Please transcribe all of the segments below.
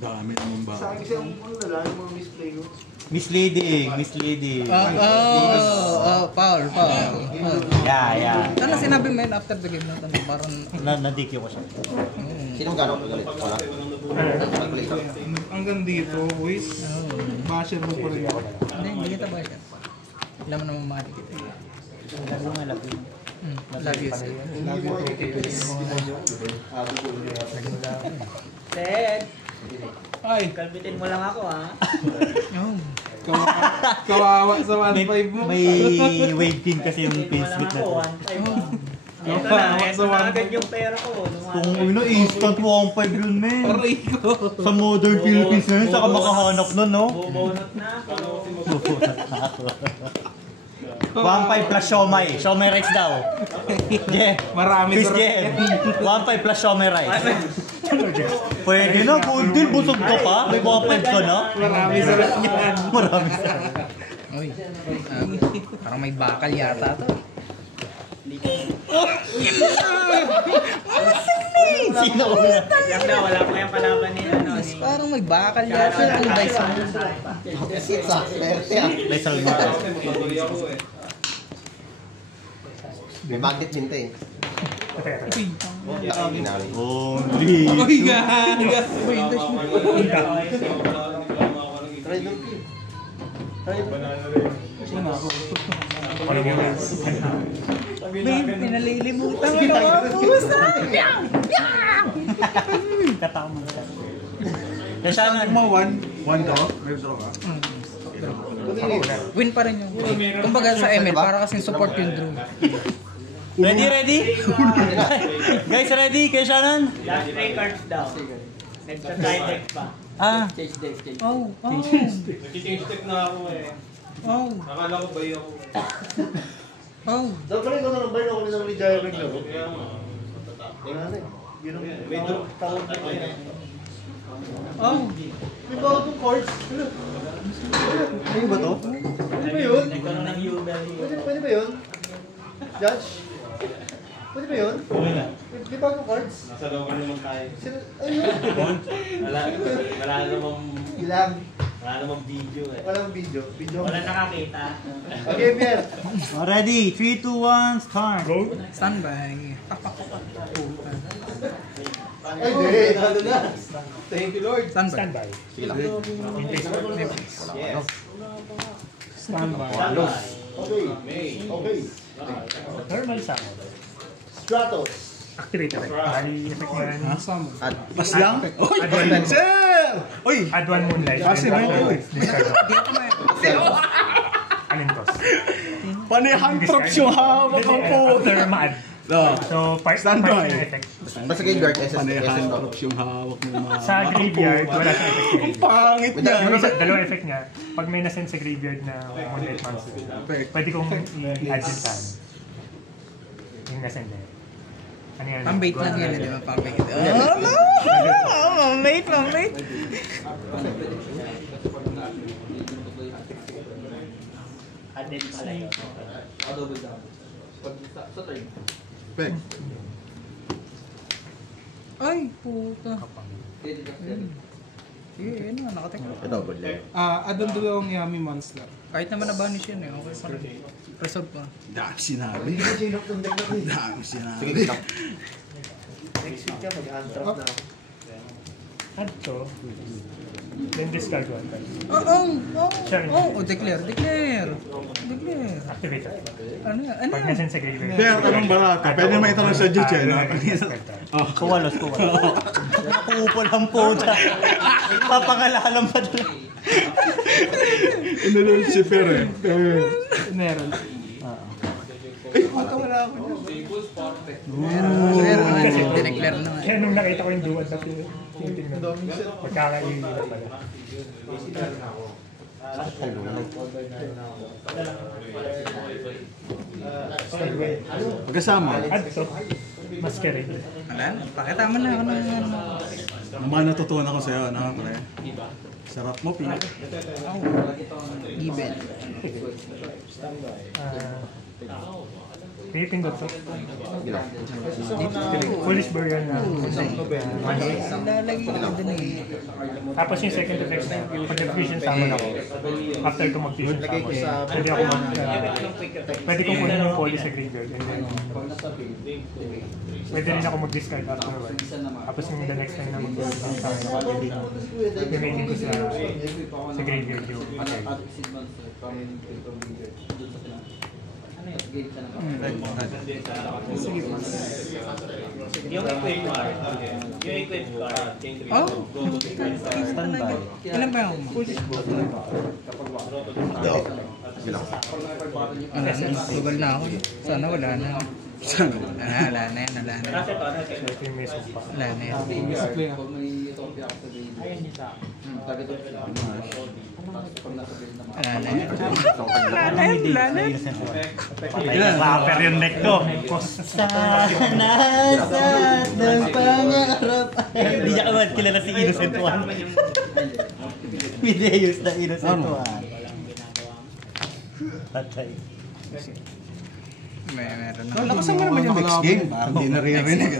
Dami naman ba? Sa akin kasi ang lalaki mga misplay ko. Misleading. Foul. Yeah. Ano sinabi mo yun after the game na tanong? Parang... Nadikyo ko siya. Sinong gano'n kagalit? Wala? Hanggang dito, boys. Basher mo pa rin ako. Hindi kita ba yan? Alam mo naman mahali kita. Love you, sir. Ted! Ay, Kalbitin mo lang ako, ha? kawawa sa 1.5 mo. May wave pin kasi yung pin Kalbitin mo split lang ako, natin. 1.5, ha? Ito na agad yung pera ko. Kung instant 1.5 yun, men. Aray ko. Sa modern Philippines na yun, saka makahanap nun, no? Bubunot na ako. 1.5 plus siomay. Siomay rice daw. Yeah. Marami Fish game. 1.5 plus siomay rice. Pwede na, good deal. Busog ka pa. May 1.5 ka na. Marami sarap yan. Marami sarap. Uy, parang may bakal yata to. Sino una? Yan daw, wala pa yung kalaban ni ano. Parang may bakal yata yung Dyson. May salmo. May magnet din ito eh. Only. Uy, gaga. Pinalilimutan mo naman pusa! Katama ka. Kaya sana Mo, one to? May draw ka? Win pa rin yung kumbaga sa ML, para kasing support yung Drew. Ready? Guys, ready? Kaya Shannon? Last 3 cards daw. Nagsa-try deck pa. Change deck. Nag-change deck na ako eh. Nakala ko ba ako? Dapat pala ikaw na lang ba yung ako nilang Lijaya naglaro? Kaya nga. Wala na eh. Yun ang May draw. tawag na yun. May bago itong cards. Ano ba to? Pwede ba yun? Nagkaroon ng Yubel. Pwede ba yun? Judge? Pwede ba yun? May bagong cards? Nasa local naman tayo. Ayun! Wala namang... Ilang? Wala namang video eh. Walang video. Wala nakakita. Okay, Pierre. Ready? 3, 2, 1, start. Standby. Ay, hindi. Ano na? Thank you, Lord. Standby. Sige lang. Yes. Standby. Okay. Okay. Normal sound. Stratos. Activator. Bali, effect niya yan. Pas lang? Uy! Add Sir! Uy! one moonlight. Kasi Then may ito eh. discard one. Di ako may... Alintos. Panihan props yung hawak ang po. After ma-add. So, part Standby. na effect. Basta graveyard, SS Panihan to. props yung hawak ng mga... Sa graveyard, wala siyang effect. Ang pangit niya. Dalawang effect niya. Pag may nasend sa graveyard na moonlight monster, pwede kong i-add yung saan. Yung nasend na yun. Ano yan? Pambait lang yun, di ba? Pambait. Pambait. Added pala yun. Pek. Ay, puta. Sige, yun na, nakatek. Ito, good luck. Adon dalawang yummy monster. Kahit naman na-banish yun eh, okay pa rin. Resolve pa. Dami sinabi. Dami Sige, sinabi. good luck. Next week ka, mag-untrap na ako. Add to. Then discard one. Declare. Activator. Ano yan? Pag nasend sa graveyard. Pero anong baraka? Pwede may itanong sa Judge eh. no? Kuwalos. Nakuupo lang po dyan. Papangalalam pa doon. Inulul si Fer eh. Meron. Ay, puta wala ako dyan. Kasi dineclare na nga. Kaya nung nakita ko yung duwad na tinitingnan, magkakaihirap pala. Pagkasama. Add to. Masquerade. Wala, pakita mo na. Naman natutunan ako sa'yo, no, pre? Sarap mo, pina. Even. Pinipindot to. Gila. Foolish Burial na monster. Lalagay ko din eh. Tapos yung second effect na pag-fusion summon ako. After ko mag-fusion summon, pwede ko kunin yung poly sa graveyard. And then, pwede rin ako mag-discard afterwards. Tapos yung the next time na mag-fusion summon ako, gamitin ko sa graveyard yung attack. Yung equip card. Yung equip card. Oh! Standby. Ilan ba yung Gila. Google na ako. Sana wala na. Wala na yan, wala na. Kasi ito, ano ito? Ito yung mismo pa. Wala na yan. Ayun yung sa Wala na yan. Rapper yung neck ko. Sana sa ng pangarap. Hindi niya kaman kilala si Innocent One. Videos na Innocent One. Patay. Meron na. Wala kasama naman yung next game. Hindi naririnig.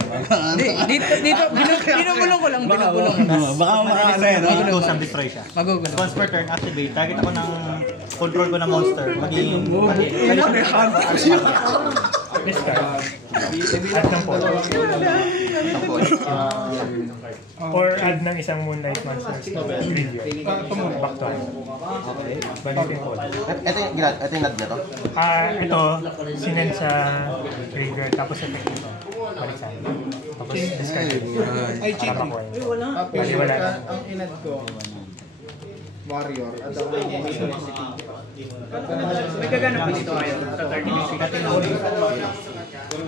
Dito, binubulong ko lang, binubulong ko. Baka makaano yan. Mag-go sa destroy siya. Magugulo. Once per turn, activate. Target ako ng control ko ng monster. Magiging... Discard. Add ng poly. Or add ng isang Moonlight Monster sa graveyard. Back to hand. Balikin poly. Ito yung nad na to. Ito, sinend sa graveyard, tapos effect nito. Balik sa akin. Tapos discard. Ay, Para makuha yun. Bali, Wala na. ang inad ko, Warrior. At ako yung may gagana pa dito kayo sa 30 minutes.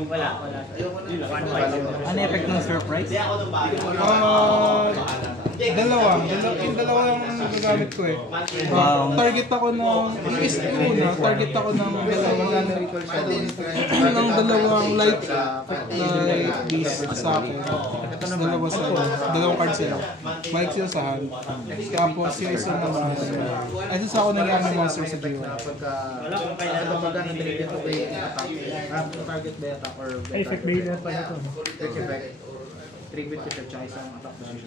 Wala. Ano effect ng surprise? yung dalawa lang ang gagamit ko eh. Target ako ng, target ako ng dalawang light beast sa akin. Dalawang cards sila. Mike sila sa hand. Tapos yung isa naman, ito sa ako nag-ano monster sa G1. Target by attack or Ay, effect bailer pa ito. effect. Tribute effect tsaka isang attack damage.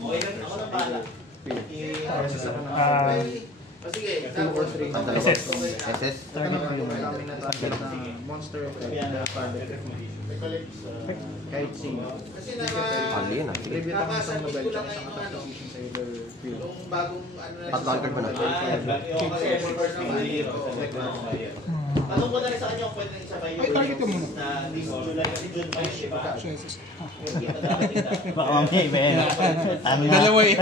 Two or three. SS. SS. Monster effect. Kahit single. Pali yun ah. Sige. Tribute ang isang mobile tsaka isang attack position sa either field. Tatlong card mo na. Tanong ko na rin sa kanya kung pwede rin sabay Ay, target ka muna. na this July kasi June 5, di ba? Baka mamaya iba yan. Dalawa eh.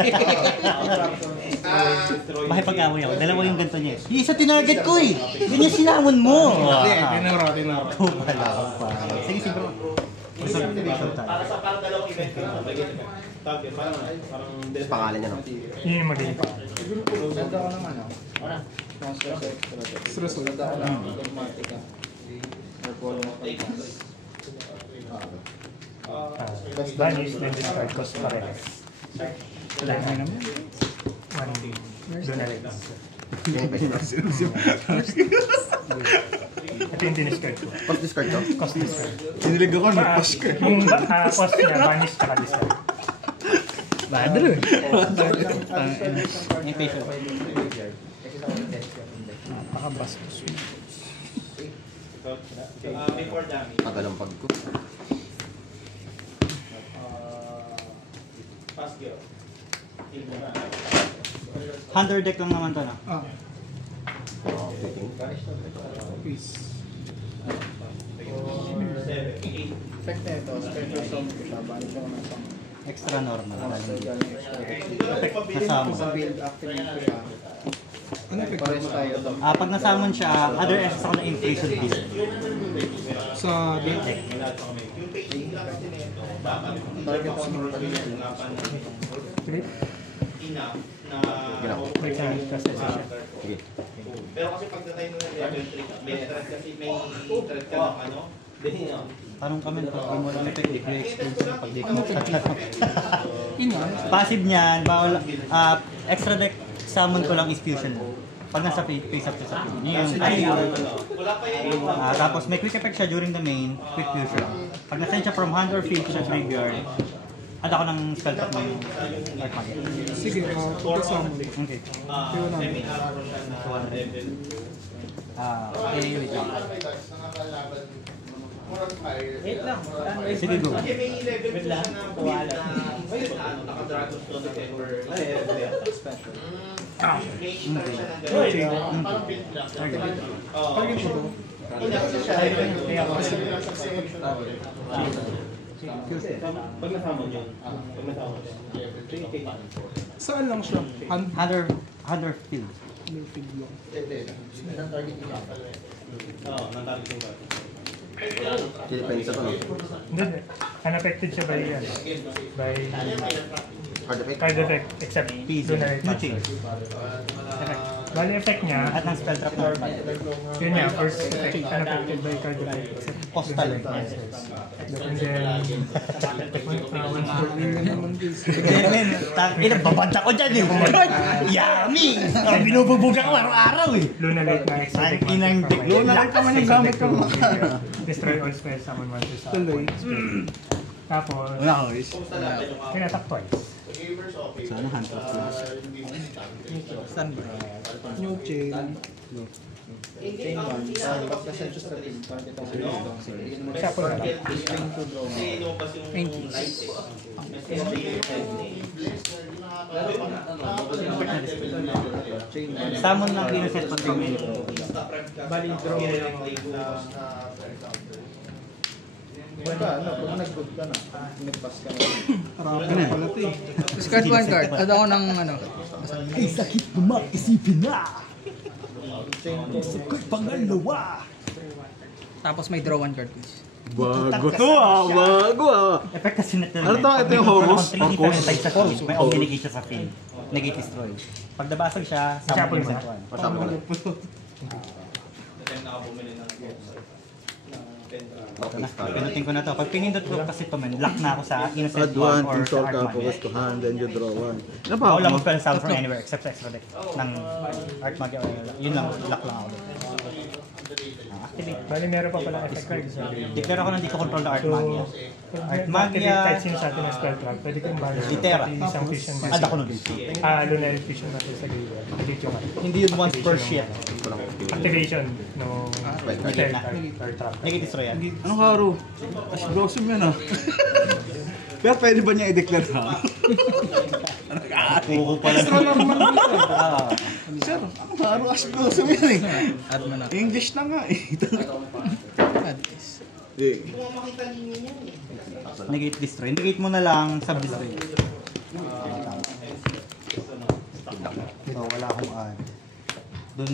Bakit pag-away ako? Dalawa yung ganito niya. Yung isa tinarget ko eh. Yun yung sinamon mo. Tinaro. Ikaw pala pa. Sige, sige bro. Para sa parang dalawang event ko na bagay ka. Tawag yun, parang Pangalan niya no. Yun yung magiging pa. Ganda ko naman ako. Stress ulit ako ng dogmatica. Vanish, then discard, cost pa rin. Wala na naman. Doon na rin. Ito yung diniscard ko. Post discard to. Cost discard. Sinilig ako, nag-push ka. Yung cost niya, vanish tsaka discard. Badro eh. Yung facial. Napakabastos. before damage. Tagal ang pag ko. Pass gear. Hunter deck lang naman to na. Peace. 7, 8. Effect na ito, special sound ko siya. Balik ako ng sound. Extra normal. So, galing extra. Nasama. Sa build, activate ko siya. Ano effect? Pares tayo. Pag nasamon siya, other effects ako na inflation beast. Sa build deck. Target ako ng enough na May cast siya. Sige. pero kasi pagdatay mo ng level 3, may threat kasi may threat ka ng ano, din yun. Parang kami, pag mo lang effect, di ko experience yung pag di ko Ina. Passive niyan, bawal, extra deck summon ko lang is fusion mo. Pag nasa face up siya sa field. Yun yung tapos may quick effect siya during the main, quick fusion. Pag nasend siya from hand or field to the graveyard, ada ko ng spell tap ng Art Magic. Sige, pagkasama. Okay. Kaya namin. Okay, wait lang. Wait lang. Sige, go. Kasi may level po siya ng build na naka-Dragon Stone or special. May interact siya ng gano'n. Pag nasamon yun, Saan lang siya? Hunter field. Oo, nang-target yung bata. Depende sa ano. Hindi. Unaffected siya by Card effect. card effect except lunar Nothing. Bali effect niya, At ng spell trap ng Art Magic. yun niya, first effect unaffected by card effect except Postal. and then Ilang babanta ko dyan eh. Yummy! Binububuga ko araw-araw eh. lunalate na extra deck Inang deck. Lunalate naman yung gamit ko. destroy all spells, summon monsters sa Tuloy. tapos Wala ko is. tinatak twice. Sana hunter flash. New chain. Shuffle na lang. Kasi lumabas yung light eh. Summon na pinaset pag gawin. Bali, draw mo lang. Marami na pala ito eh. Discard one card. Add ako ng ano. Ay, sakit bumak, isipin na! Sakit pangalawa! Tapos may draw one card please. Bago to ah, bago ah. Effect kasi na Ano to? Ito yung Horus? Horus? Sa field. May omni siya sa field. Negate destroy. Pag nabasag siya, Shuffle summon mo. set 1. Pasama ko na. Pinutin ko na to. Pag pinindot ko kasi ito man, lock na ako sa innocent Add 1 1, or sa insult Art ka, Magic. focus to hand, then you draw 1. Ano pa Wala ako? mo spell sound from anywhere except sa extra deck ng Art Magic. Yun lang, lock lang ako. Activate. Bali meron pa pala effect cards. Declare ako na hindi ko control na Art So, Magia. Art activate kahit Magia, sino sa atin ng spell trap, pwede kong balance Litera. isang vision add ako magic. nun. Lunar vision natin sa graveyard. Delete yung Hindi yun once per shift. activation no Litera. or trap. Negate destroy yan. Anong karo? Ash blossom yan ah. Pero pwede ba niya i-declare ha? Puko pala. Sir, anong karo? Ash blossom yan eh. Add mo na. English na nga eh. Add please. Eh. Negate destroy. Negate mo na lang sub destroy. So wala akong add. Dun,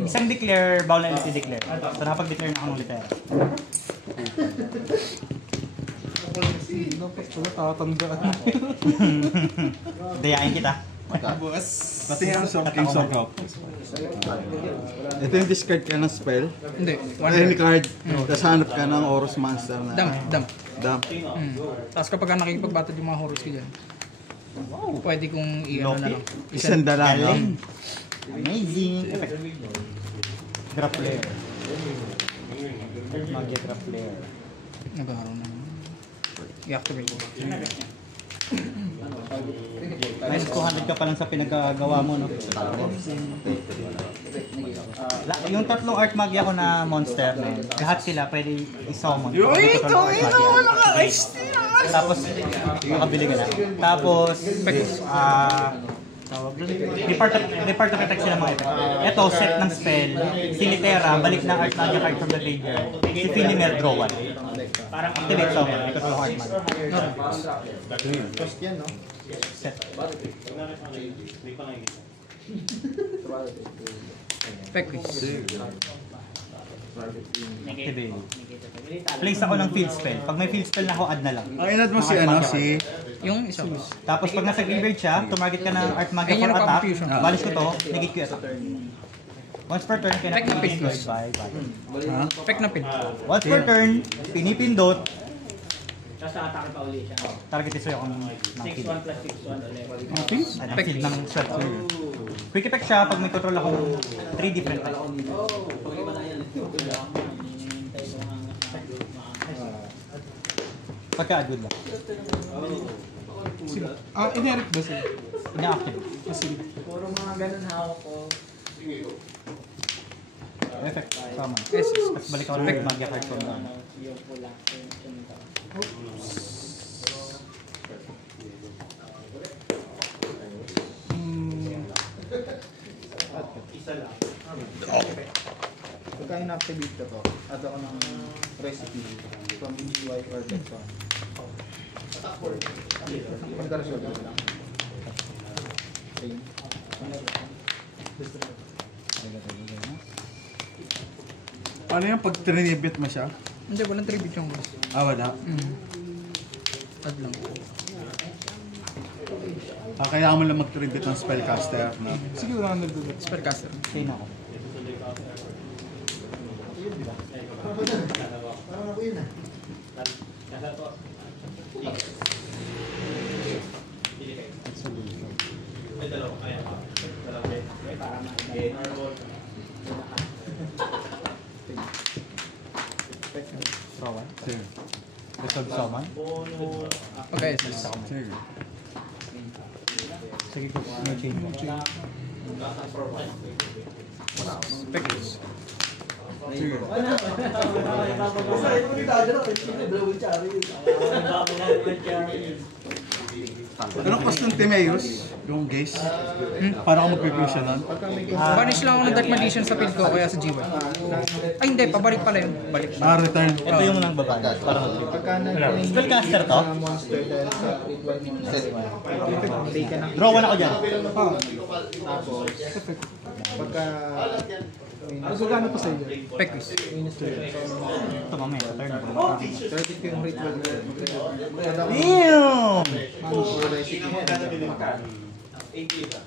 isang declare, bawal na ulit i-declare. So nakapag-declare na ako ng litera. Dapat pala tatandaan. Dayain kita. Pati yung King Socrop. Ito yung discard ka ng spell. Hindi. One Any card. card. Tapos hanap ka ng Horus Monster na. Dam. Dump. Tapos kapag nakikipagbattle yung mga horrors ko dyan, pwede kong i-ano na lang. Isanda lang. Galing. Amazing. Effect. Drop layer. Magia drop layer. Nagkakaroon na. I-activate. Minus 200 ka pa lang sa pinagagawa mo, no? Yung tatlong Art Magia ko na monster, lahat sila pwede i-summon. Ito wala ka! Tapos, makabili ka na. Tapos, Depart of effect sila mga effect. Ito, set ng spell. Si Litera, balik na Art Magia card from the graveyard. Si Philimer, draw 1. Parang activate summon, because of Art Magia. Set. Effect please. Activate. Place ako ng field spell. Pag may field spell na ako, add na lang. Ang inad mo si ano, si... Yung isa. Tapos pag nasa graveyard siya, tumarget ka ng Art Magia Ayun for yung attack. confusion. Balis ko to, negate ko ito. Once per turn, Effect na pin. by battle. Effect na pin. Once per turn, pinipindot, Tapos atake pa ulit siya. Target is ako ng 6-1 plus 6-1 ulit. Ay, ng field ng sword. Quick effect siya pag may control ako 3 different types. Pagka-good lang. Inherit ba sila? Ina-active. Sige. Puro mga ganun hawak ko. Effect. Sama. Tapos balik ako ng Magia card ko. Yung pula. Pagka in-activate ka to, add ako ng recipe from BGY or Betson. Pagka-resolve ko lang. Same. Ano yung pag trinibit mo siya? Hindi, walang tribute yung boss. Wala. Add lang. Kailangan mo lang mag-tribute ng spellcaster. No? Sige, wala nang nagdudot. Spellcaster. Sino ako? Parang ako yun ah. Rowan? Sige. Resolve summon? Okay, Sige. Sige ko. No change. Spectres. Sige. Anong cost ng Timaeus? Yung gaze? Para ako mag-fusion nun? Banish lang ako ng Dark Magician sa field ko, kaya sa G1. Ay, hindi. Pabalik pala yun. Balik. Return. Ito yung nang baba. Para Pagka nag-link spellcaster to? ng monster dahil sa read 1 minutes, take ka ng Draw 1 ako dyan. tapos pagka Ano gagana pa sa iyo? Spectres. Ito mamaya. Turn. 30 ko yung ritual mo. Damn!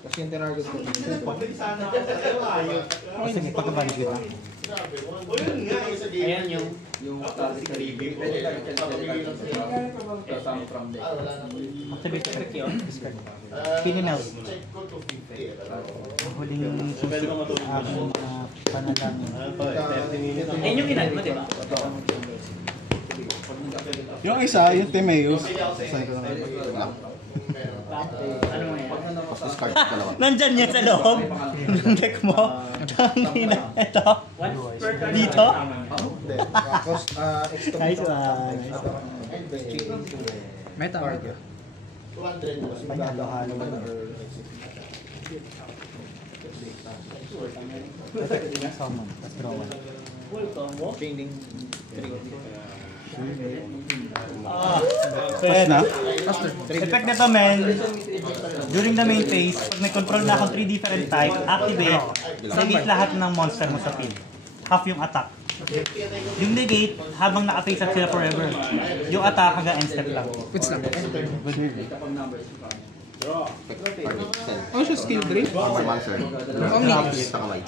Kasi yung tinarget ko. Sige, pagkabalik yun. Ayan yung Activate effect yun. Discard. Spinny Melt. Huling susi. Aking panalangin. ayun yung ginag mo, di ba? Yung isa, yung Timaeus. Saan ko na Ano mo yan? Tapos discard yung dalawa. Nandyan yan sa loob ng deck mo. Tangina. Ito. Dito. Tapos, Nice one. Meta. Panalo-halo. Summon. Tapos draw 1. Full combo. Chaining Pass na? Effect nito, men. During the main phase, pag may control na akong 3 different type, activate, negate lahat ng monster mo sa field. Half yung attack. Yung negate, habang naka-face up sila forever. Yung attack hanggang end step lang. Puts lang. Ano siya, skill break? Monster. Omni. Sa kamay.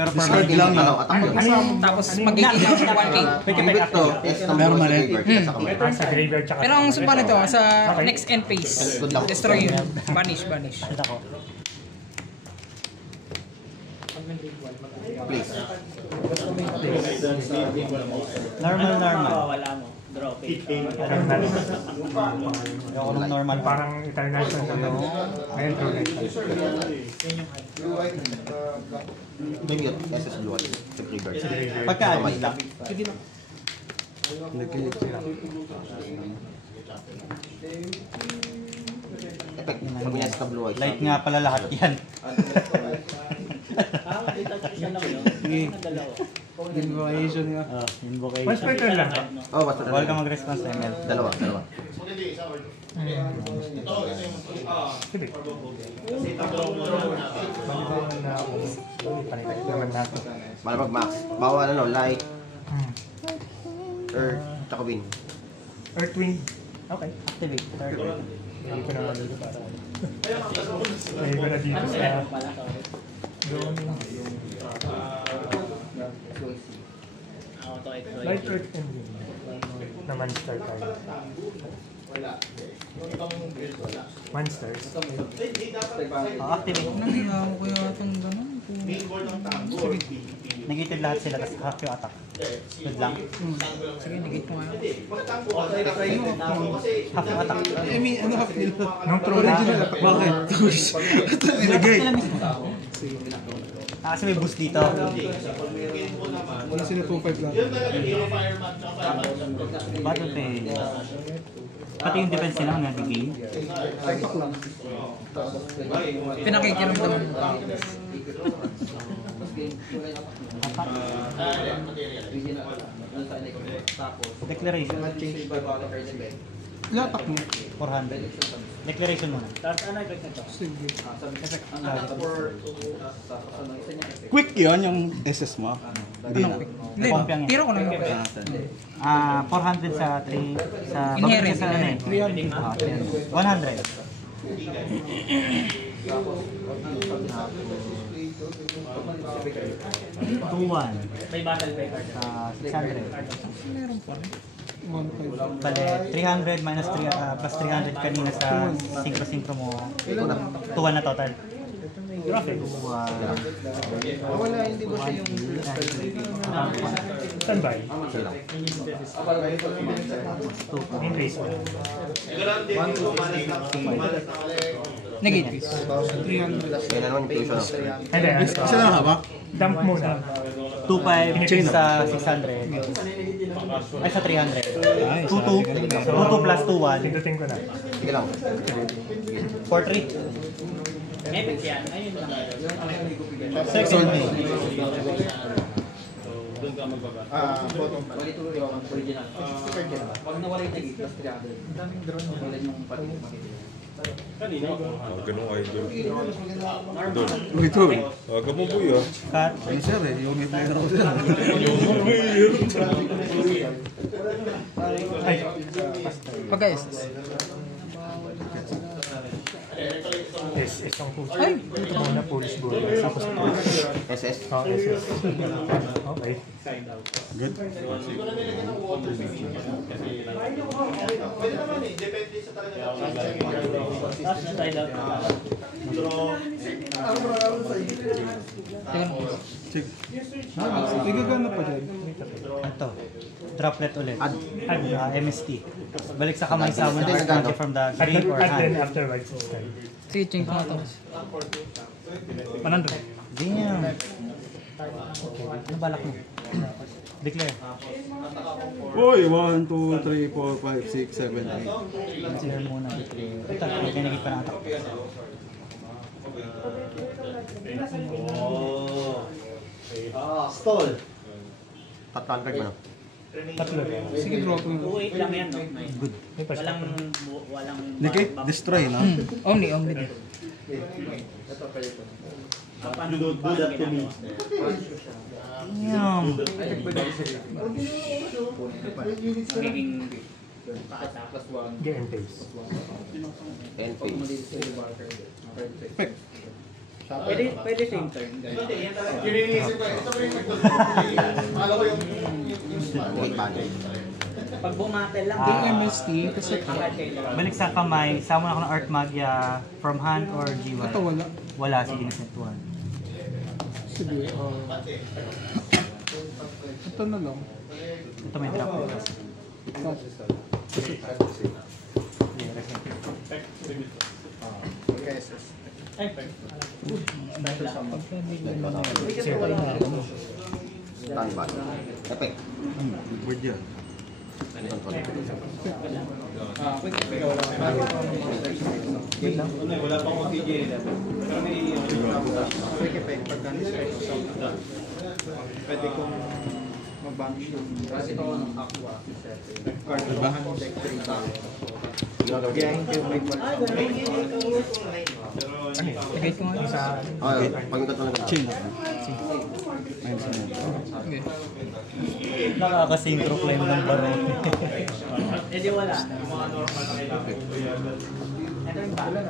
Pero Discard lang yun. Tapos magiging lang siya 1K. Gambit to, is number sa graveyard. Sa kamay. Sa graveyard tsaka Pero ang sumpa nito, sa next end phase, destroy yun. Banish. Ito ko. Please. Normal. Wala mo. Draw page. Ayoko ng normal. parang international na lang. Ngayon, true light. Gambit, SS Blue Eyes. Sa graveyard. Pagka-alis lang. Effect. Pag minasa sa Blue Eyes. Light nga pala lahat yan. Siya lang yun. Ang dalawa. Invocation niya. Invocation. Once per turn lang. Oh, basta Bawal ka mag-response sa ML. Dalawa. Sige. Balibangan na ako. Panitak naman natin. Malapag max. Bawal light, earth, tsaka wind. Earthwind. Okay, activate. Third. Hindi ko naman dito para. Hindi ko na dito sa doon. Ako to exo. Light Earth and Wind. Ng monster card. Monsters. Activate. Nagiya ko kaya itong gano'n. Negated lahat sila, tapos half yung attack. Good lang. Sige, negate ko nga. Half yung attack. I mean, ano half nila? Nung true Original na. attack. Bakit? Ito Attack nilagay. sila mismo. Kasi may boost dito. Wala sila 2-5 lang. Battle phase. Pati yung defense nila nag-gain. Attack lang. Pinakikiramdaman mo. Declaration. Ilang attack mo? 400. Declaration muna. Tapos ano effect nito? Sige. Quick yun yung SS mo. Hindi na. Hindi, Pompiang yan. tiro ko lang yun. 400 sa 3 sa Inherent. sa ano eh. 100. Tuwan May battle play card. sa 600. Meron pa rin. 1-5. Bale, 300 minus 3 plus 300 kanina sa synchro mo. Tuwan na total. Graphics. Wala, hindi ba siya yung Standby. Increase. Negate. 300. Yan na naman yung fusion. Hindi, Isa lang hawak. dump muna. 2.5 sa 600. Ay, sa 300. 2.2. 2.2 plus 2.1. Pindutin ko na. Sige lang. 4.3. Epic yan. Ayun lang. Second day. bottom pa. Original. Pag nawala yung nagit, plus 300. Ang daming drone. Wala yung pati makikita. Ganun idol. Ito. Huwag ka mo buyo. Cut. Ano sir eh, yung player ko sir. Ay, Pag-guys. is ang push. Ay! Muna push bull. Tapos push. SS. Oh, SS. Okay. Good. Tapos slide out na. Sige. Sige, gano'n pa dyan. Ito. Droplet ulit. Add. MST. Balik sa kamay sa mo na from the Add grave or then hand. afterwards. Sige, change ko na ito. 100. Damn. Ano balak mo? Declare. Uy, 1, 2, 3, 4, 5, 6, 7, 8. Declare muna. Declare. Ito, may ganagit pa na attack. Stall. Tatlong card mo na. Tatlo. Sige, draw ko. 2-8 lang yan, no? Good. May pas- Walang... Negate, destroy, no? Omni, omni. Do that to me. Damn. Magiging... Get in pace. And face. Effect. Pwede same turn. Wait, bagay. Pag bumatel lang, Yung MST, kasi agad kayo. Balik sa kamay. Sama na ako ng Art Magia from hand or GY. ito wala. Wala, sige na set 1. Sige. Ito na lang. Ito may drop. Standby. Epic. Word yan. Quick effect, pag ganun sa pwede kong mag-banish ng Kasi ito ng aqua. card. Diba? Deck 3 ba? Ginagawa Kaya hindi yung may Negate ko nga. Sa... Pag-ingat mo lang. Chain. Minus na yan. Okay. Nakaka-synchro flame ng baron. Eh di wala. Ito yung bala.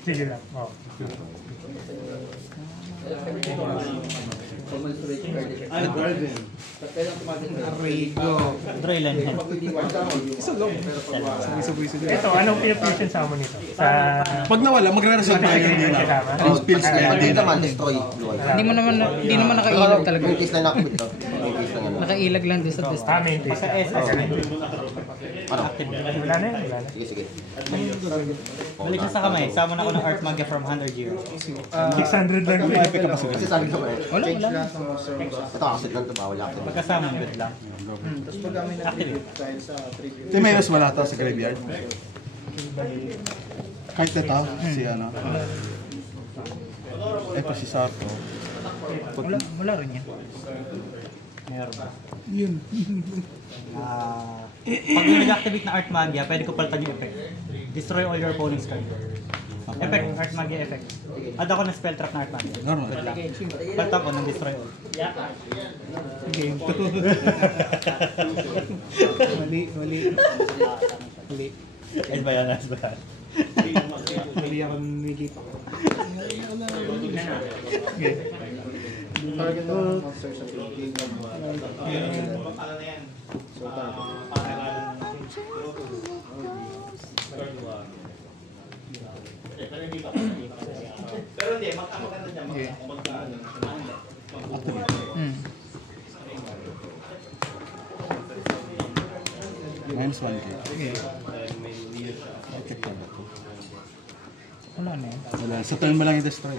Sige lang. Oh. Arrigo. Draylen. Isa lang. Sabay-sabay sila. Ito, anong pinag-fusion sa mo nito? Sa... Pag nawala, mag-re-resolve tayo ng din. Pills na yan. Hindi naman, destroy. Hindi naman nakailag talaga. May case na nakabit to. May case na gano'n. Nakailag lang doon sa test. Main phase. Ano? Wala na yun, wala na. Sige, sige. Balik na sa kamay. Summon ako ng Art Magia from 100 years. 600 lang yun. Kasi sabi ko eh. Wala. Lahat ng monster mo sa Ito, acid lang ito, bawal acid. Pagka-summon, good lang. Tapos pag kami nag-tribute dahil sa tribute. Ito yung minus wala to sa graveyard. Kahit ito, si ano. Ito si Sarko. Wala rin yan. Meron ba? Yun. Pag nag-activate na Art Magia, pwede ko palitan yung effect. Destroy all your opponent's card. Effect, Art Magia effect. Add ako ng spell trap na Art Magia. Normal. Good lang. Palitan ko ng destroy all. Game. Mali. Ayos ba yan? Ayos ba yan? Mali ako nakikita ko. Target ng monster sa game lang. So target. Pero hindi, magkano dyan, magkano. Minus 1k. Wala na yan. Wala. Sa turn mo lang i-destroy.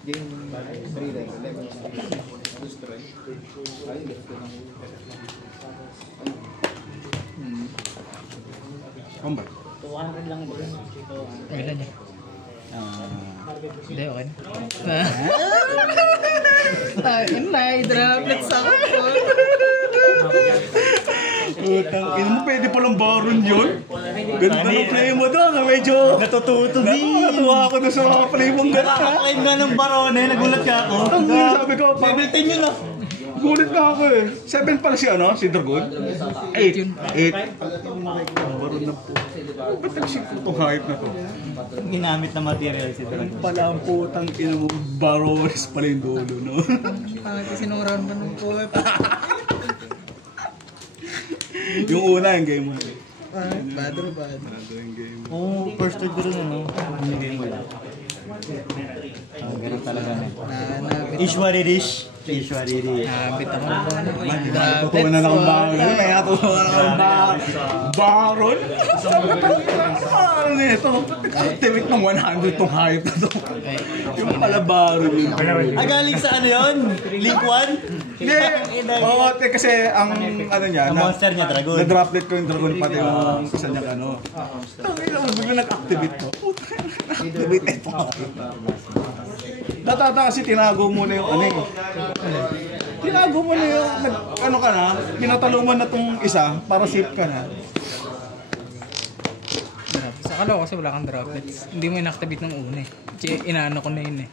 Game 3 like 11 destroy. Ay, Combat. 200 lang din. Ilan yan? Hindi, okay. Yun na, i-droplets ako po. Utang ina mo, pwede palang baron yun. Ganda ng play mo doon. Medyo Natututo natuwa ako doon sa mga play mong ganda. Nakakain nga ng baron eh. Nagulat ka ako. Ang sabi ko, Level 10 yun ah. gulit na ako eh. 7 pala si ano, si Dragon. 8. 8. Ang baron na po. Ba't nagsip ko itong hype na to? Ginamit na material si Dragon. Pala ang putang ina mo, barones pala yung dulo, no? Sinungaran ba nung po? Yung una, yung game mo. Bad. Oo, first trade ko rin ano. Hindi mo lang. Ganun talaga na. Ishwaridish. Nabit ako ng Totoo na lang baron. May natuwa na lang baron. Ano na ito? Activate ng 100 tong hype na to. Yung pala baron yun. Galing sa ano yun? Link 1? Hindi. Oo, kasi ang ano niya, Ang monster niya, Dragon. na-droplet ko yung Dragon pati yung isa niya ano. Tangina mo, bigla nag-activate to. Activate ito. Datata kasi tinago mo na yung ano eh. Tinago mo na yung, ano ka na, pinatalo mo na tong isa para safe ka na. Sa kalaw kasi wala kang droplets. Hindi mo inactivate ng una eh. Inaano ko na yun eh.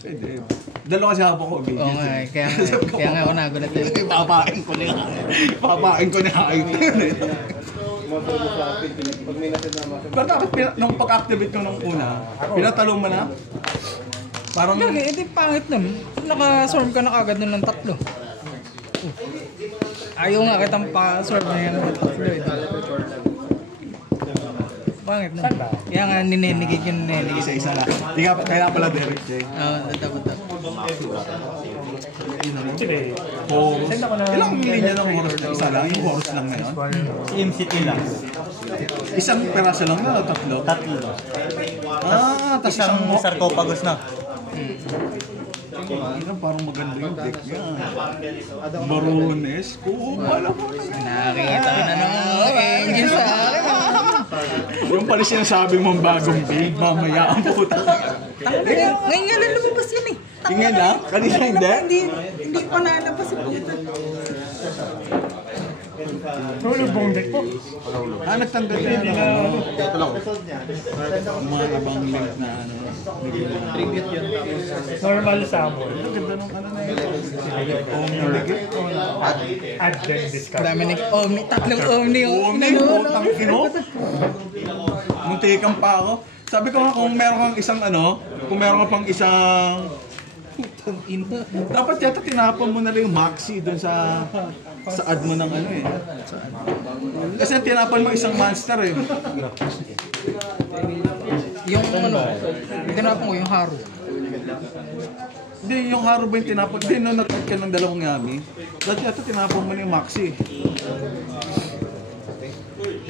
Pwede. Dalawa kasi habang ko obedience. Oo nga eh. Kaya nga ako nagulat eh. Papain ko na yung papain ko na yung pag may natin na mga pero dapat nung pag-activate ko nung una, pinatalo mo na. Parang Gagi, edi pangit naman. Naka-swarm ka na kagad nun ng 3. Ayaw nga kitang pa-swarm na yan ng 3 eh. Pangit naman. Kaya nga ninenegate yung ninenegate. isa-isa lang. Di nga kaya pala direct eh. Oo, dapat. Horus. Ilang linya ng horus na isa lang? Yung horus lang na yun? MCT lang. Isang peraso lang na o tatlo? Tatlo. Tapos Isang sarcophagus na. Parang maganda yung deck niya. Barones. Kung pala mo. Nakakita ko na ng engine sa akin. Yung pala sinasabi mong bagong build, mamaya ang puta. Ngayon nga lang lumabas yan eh. Tingnan na? Kanina hindi? Hindi pa nalabas yung puta. Tulog buong deck po. Nagtanggal ka Hindi na ano. Ito lang. mga abang link na ano. Tribute yun. Normal summon. Ang ganda nung ano na yun. Add then discard. Dami ng Omni, tatlong Omni. Omni, putang ino. Muntikan pa ako. Sabi ko nga kung meron kang isang ano, kung meron ka pang isang dapat yata tinapon mo na lang yung maxi doon sa ad mo ng ano eh. Kasi tinapon mo isang monster eh. Yung ano, tinapon ko yung Haru. Hindi, yung Haru ba yung tinapon? Hindi, nung nag-cut ka ng dalawang yami, dati yata tinapon mo na yung maxi.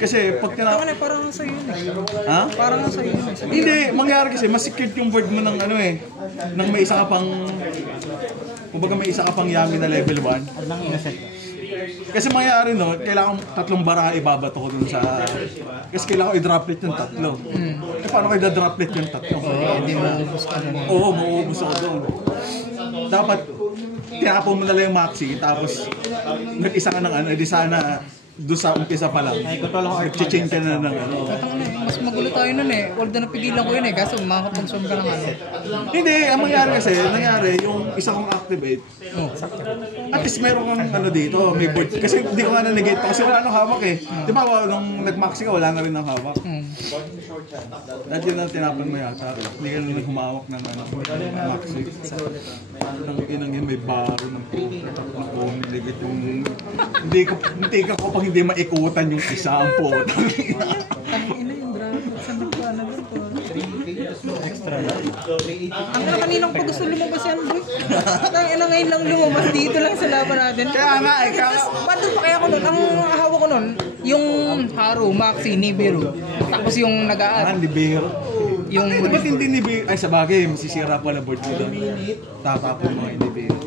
Kasi pag tinapon... Ano, parang nasa yun eh. Ha? Parang nasa yun eh. Hindi, mangyari kasi, mas secured yung board mo ng ano eh. Nang may isa ka pang... Kumbaga may isa ka pang yami na level 1. Nang innocent. Kasi mangyari no, kailangan tatlong bara ibabato ko dun sa... Kasi kailangan ko i-droplet yung tatlo. Eh paano ko i-droplet yung tatlo? Hindi maubos ka na. Oo, mauubos ako doon. Dapat, tinapon mo na lang yung maxi, tapos nag-isa ka ng ano, edi sana doon sa umpisa pa lang. Nag-change ka na ng ano. Mas magulo tayo nun eh. Although napigilan ko yun eh. Kaso makakapag-sum ka ng ano. Hindi, ang mangyari kasi, yung isa kong activate, at least meron kang ano dito, may board. Kasi hindi ko nga na-negate pa kasi wala nang hawak eh. Di ba, nung nag-maxi ka, wala na rin ng hawak. Dahil yun ang tinapon mo yata. Hindi ka na humawak ng ano, maxi. Ang inang yun, may baro ng negate yung... Hindi ka ko pag hindi maikutan yung isa ang potang. Ina yung drama. Saan ba na dito? Extra na. Ang kaninang pa gusto lumabas yan, boy. Ang ina ngayon lang lumabas dito lang sa laban natin. Kaya nga eh. Ba't pa kaya ko nun? Ang hawa ko nun, yung Haru, Maxi, Nibiru. Tapos yung nag-aat. Nibiru. Yung... Ba't hindi Nibiru? Ay sabagay, masisira pala board mo doon. Tatapon mo yung Nibiru.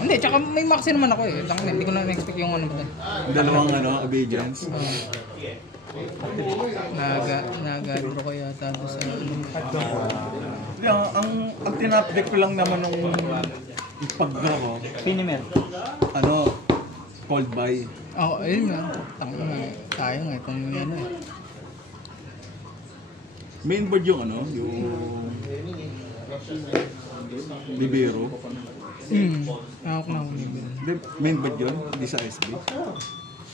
Hindi, tsaka may Maxi naman ako eh. Hindi ko na na-expect yung ano ba. Dalawang ano, obedience. Nag-adro ko yata doon sa ang tinapdek ko lang naman nung pag-draw ko. Pinimer. Ano, cold buy. Oo, ayun nga. Tayo nga itong ano eh. Main board yung ano, yung Libero. Ako na ako Nibiru. Main board yun, hindi sa SB.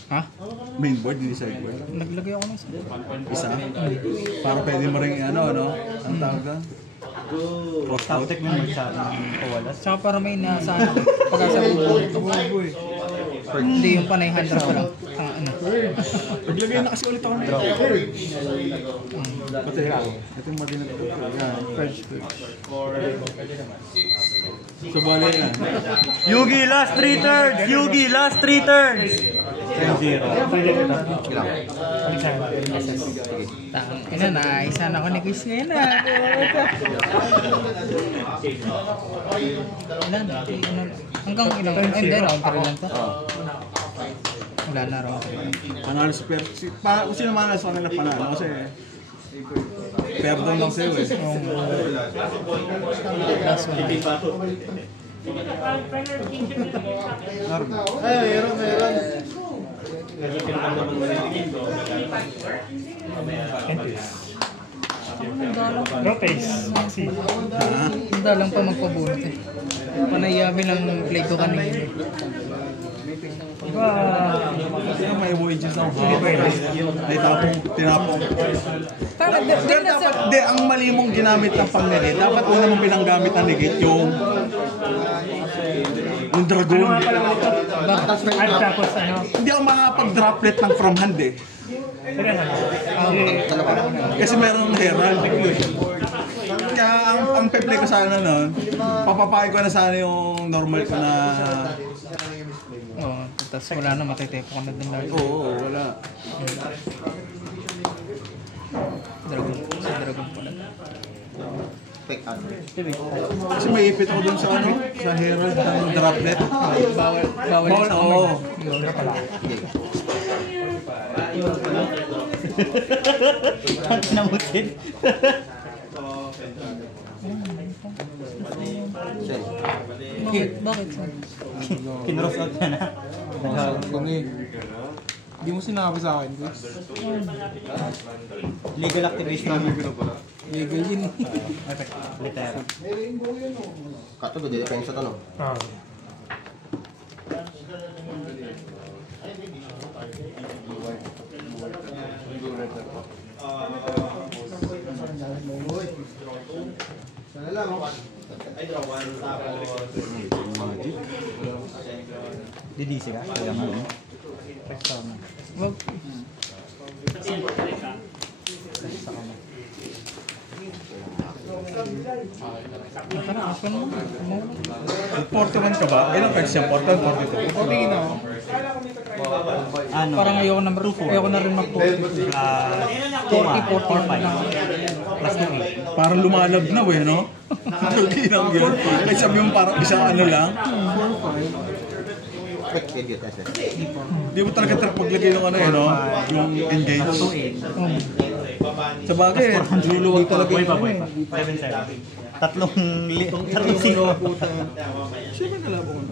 Ha? Main board, hindi sa board. Naglagay ako ng isa. Isa? Para pwede mo rin ano, ang tawag ka? Top-tech mo yung sa kawalas. Tsaka para may inaasahan ako. Pagkasabi ko. Hindi yung panay handra ko lang. Ano? Naglagay na kasi ulit ako na. Pati ako. Ito yung madinag ko. Yan, French food. So bali yan. Yugi, last 3 turns! Yugi, last 3 turns! 10-0. Ina, naisa na ako ni Chris ngayon na. Hanggang ilang, hindi, round 3 lang to. Wala na round 3. Panalo si Per. Kung sino man sa kanila panalo kasi Per doon lang sa'yo eh. Last one. Meron. No face. Maxi. Handa lang pa magpabunot eh. Panayami lang play ko kanina. Kasi may voyages ang haba. Ay tinapong. Dapat, ang mali mong ginamit ng pang-negate. Dapat una mong pinanggamit ang negate yung dragon. At tapos ano? Hindi ako makakapag-droplet ng from hand eh. Kasi meron herald. Kaya ang pe-play ko sana nun, papapain ko na sana yung normal ko na... Oo, tapos wala na, matitepo ko na din lang. Oo, wala. Dragon pala. Kasi may ipit ako dun sa ano, sa herald ng droplet. Bawal sa oo. Ang namutin. Bakit? Kinross out ka na. Gani. Hindi mo sinabi sa akin, Chris. Legal activation. Legal yun. Liter. Kato ba, depensa to, no? Didisi ka? Kailangan. Wag. Parang ako na. 41 ka ba? Ilang cards siya? 41, 42? Okay na. Ano? Parang ayoko na rin mag-40. 40, 45. Plus 2. Parang lumalabnaw eh, no? Ginang yun. Kahit sabi mo parang isang ano lang. Idiot SS. Hindi mo talaga paglagay ng ano eh, no? Yung engage. Sa bagay, luluwag talaga Boy yung pa, ano boy eh. pa. 7-7. Tatlong zero. Siyempre nalabong.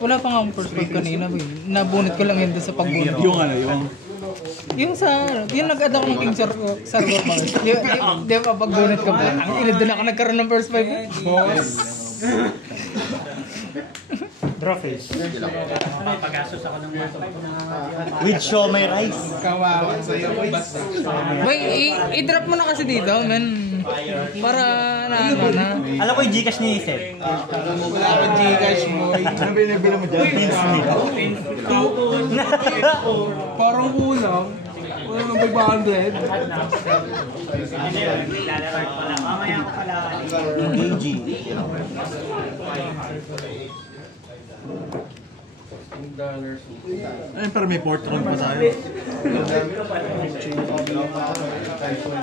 Wala pa nga akong first point kanina. Nabunot ko lang yun doon sa pagbunot. Yung ano, yung... Yung nag-add ako ng King Sargor Mars. Di ba pagbunot ka ba? Ang ina doon ako nagkaroon ng first five. Boss. Draw face. Papagastos ako ng mga With show may rice. Kawawa sa'yo, boys. Boy, i-drop mo na kasi dito, man. Para na. Alam ko yung Gcash ni Seth. Wala akong Gcash, boy. Ano binibila mo dyan? Parang kulang. Wala nang 500. mamaya ko pala. Engaging. Ay, pero may port round pa tayo.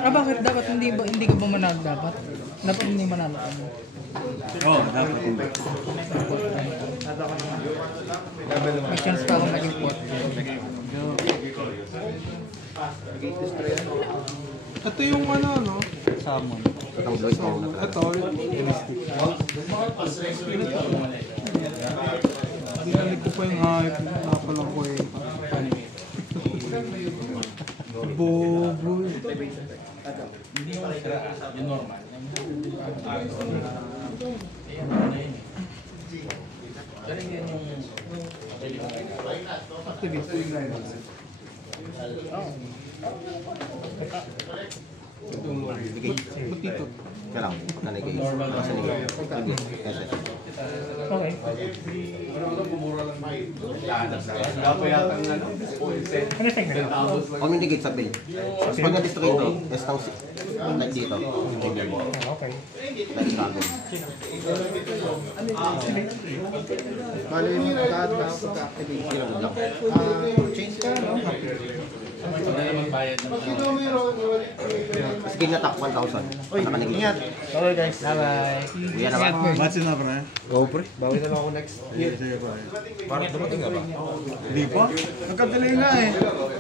Bakit dapat hindi ka ba manalo dapat? Dapat hindi manalo ka mo. Oo, dapat. May chance pa akong maging pot. Ito yung ano, no? Salmon. Itong Lloyd mo. Ito. Dinalig ko pa yung hype. Nakapalang ko eh. Bobo. Matito. Kaya lang, nanigay. Kasi nigay. SS. Okay. Ano yung na? Kung minigate sa bill. Pag na-destroy ito, estang like dito. Okay. Like dragon. Bali yung mag-add na ako pagka-activate. Change ka, no? Kasi game na top 1,000. Nakanigay. Ingat. Okay guys. Bye-bye. Kuya naman. Match na, pre. Go, pre. Bawi na lang ako next. Sige, pre. Parang dumating ka ba? Hindi pa. Nagkadali nga eh.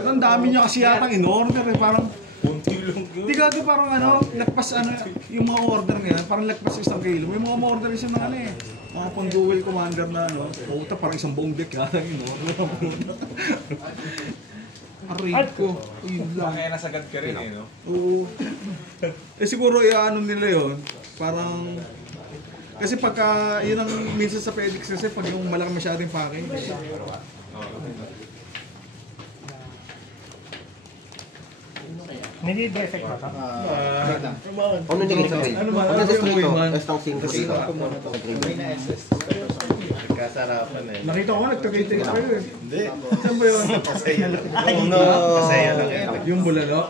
Ang dami niya kasi yatang in-order eh. Parang... Punti lang yun. Hindi ka parang ano, lagpas ano, yung mga order ngayon, parang lagpas 1 kilo. May mga order isa ng ano eh. Mga pang dual commander na ano. Puta, parang isang buong deck yata yung in-order. Arade ko. Yun lang. Kaya nasagad ka rin eh, no? Oo. Eh siguro ano nila yon, parang... Kasi pagka, yun ang minsan sa FedEx kasi pag yung malaki masyadong packing. Hindi effect ba ito? Kung nanigay sa bill. Ano ba? Kung Ano na-destroy yung ito, man? estang 5 dito. Sa green. Kasarapan eh. Nakita ko nga, nagkakita kayo eh. Hindi. Saan ba yun? No! Masaya lang yan. Yung bulalo?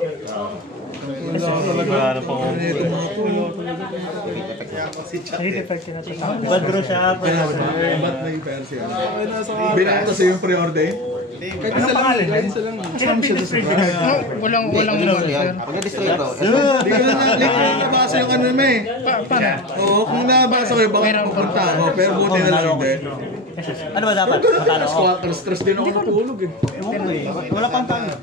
Wala na pang Hindi effect na ito. Badro siya. Ba't may Persia? Binata sa yung pre-order? Kahit isa lang. Kahit isa lang. Saan siya sa Walang Yan. Pag na-destroy ito, Hindi ko na nabasa yung ano mo eh. Paano? Oo, kung nabasa ko yung baka pupunta ako, pero buti na lang hindi. Ano ba dapat? Matalo ko? Stress din ako natulog eh. Wala pang talo.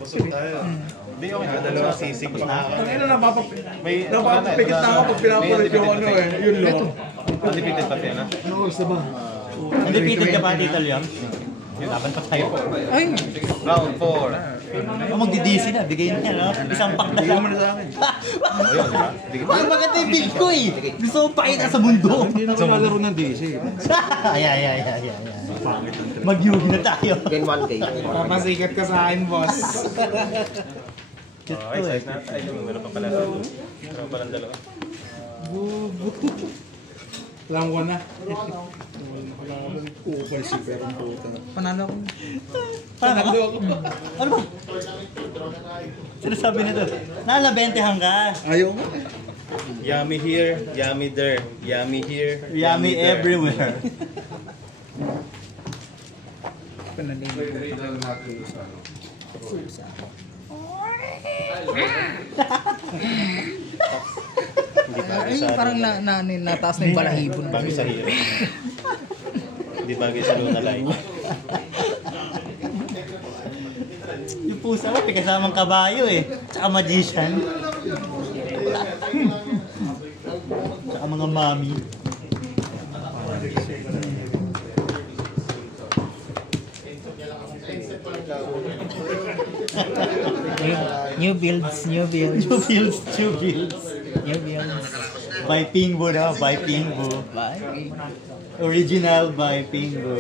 Hindi okay na. Dalawa sisig na. Ang ina napapapikit na ako pag pinapulit yung ano eh, yung law. Undefeated pa siya na? Oo, isa ba? Oo. Undefeated ka pa, Tito Liam? Laban pa tayo. Ay! Round 4. Magdi-DC na, bigay niya, no? Isang pack na lang. Bigyan mo na sa akin. Bakit maganda yung build ko eh? Gusto ko pakita sa mundo. Hindi na kalaro ng DC. Ay. Mag-yugi na tayo. Then 1K. Papasikat ka sa akin, boss. Ay, size na. Ay, meron pa pala. Meron pa lang dalawa. Lang ko na. Upal si pero ang puta. Panalo ko. Paano ka? Ano ba? Sinasabi na to. Nalabentahan ka. Ayaw mo. Yummy here, yummy there. Yummy here, Yummy there. everywhere. Ay, parang nataas na yung balahibon. Bagay sa hero. Hindi bagay sa Luna Line. Yung pusa ko, kasamang kabayo eh. Tsaka magician. Tsaka mga mami. New builds. New builds. By Pingbo na, by Pingbo. Original by Pingbo.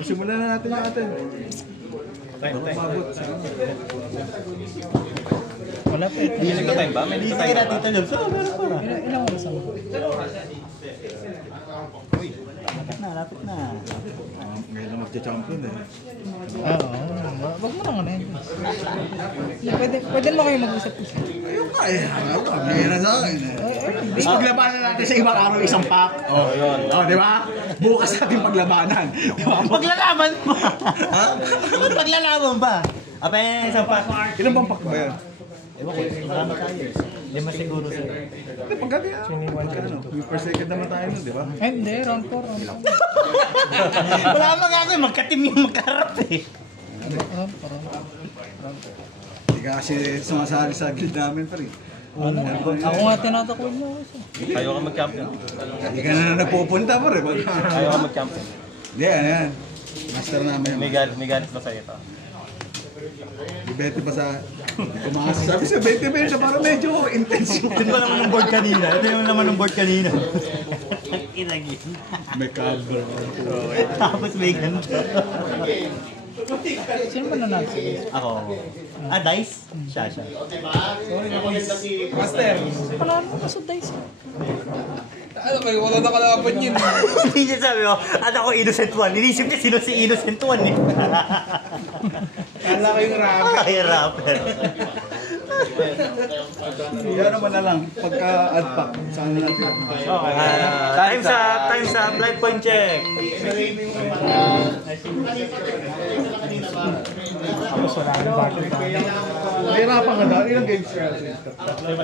Simulan na natin yung atin. Wala pa. Hindi ka time ba? May Hindi time ka ba? natin talog. So, meron pa. Ilang oras ako? Lapit na. Ngayon na magcha-champion eh. Oo. Wag mo lang ano yun. Pwede mo kayo mag-usap. Ayun ka eh. Ngayon na sa akin eh. Paglabanan natin sa ibang araw isang pack. Oh, yun. Oh, di ba? Bukas natin paglabanan. Di ba? Paglalaban pa! Ha? Paglalaban pa! Ape, isang pack. Ilan bang pack ba yan? Ewan ko, marami tayo. Lima siguro sila. Hindi, pagkati per second naman tayo nun, di ba? Eh, hindi. Round 4. Wala magagawa, magka-team yung magkaharap eh. Hindi ka kasi sumasali sa guild namin pa rin. Ano? Ako nga tinatakwil mo kasi. Ayaw ka mag-champion. Hindi ka na nagpupunta pa rin. Ayaw ka mag-champion. Hindi, ano yan. Master namin May galit ba sa'yo ito? Di bete pa sa... Hindi ko makasasabi sa bete siya para medyo intense yung... Ito ba naman ng board kanina? Ito yung naman ng board kanina. Inagin. May cover. Tapos may ganun. Sino ba nanalo? Ako. Dice? Siya. Master. Panalo ko sa dice. Ano kayo? Wala na kalaban yun. Hindi siya sabi ko, at ako innocent one. Inisip niya sino si innocent one eh. Kala ko yung rapper. Ay, rapper. Yan naman na lang. Pagka-adpack, saan na natin? Time's up. Live point check. Nahirapan ka daw. Ilang games ka?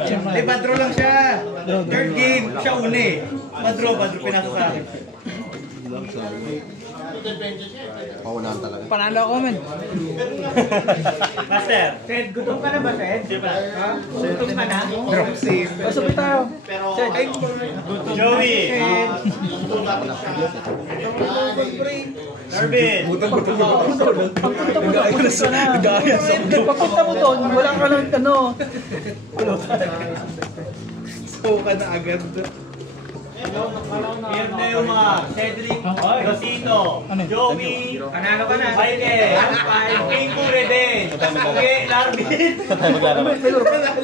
Hindi, padro lang siya. Third game, siya uli. Padro, pinasa sa akin. Paunahan talaga. Panalo ako, man. Master. Ted, gutom ka na ba, Ted? Ha? Gutom ka na? Pasok tayo. Joey. Narvin. Pagpunta mo doon, wala ka lang ano. Suka na agad. Neuma, Cedric, Rosito, Joey, Panalo ka na. Michael, Pingo Reden, Uge, Larvin,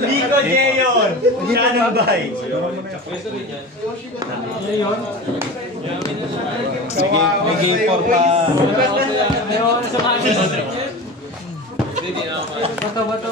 Nico Jeyon, Shannon Bay. May game 4 pa. Bato-bato.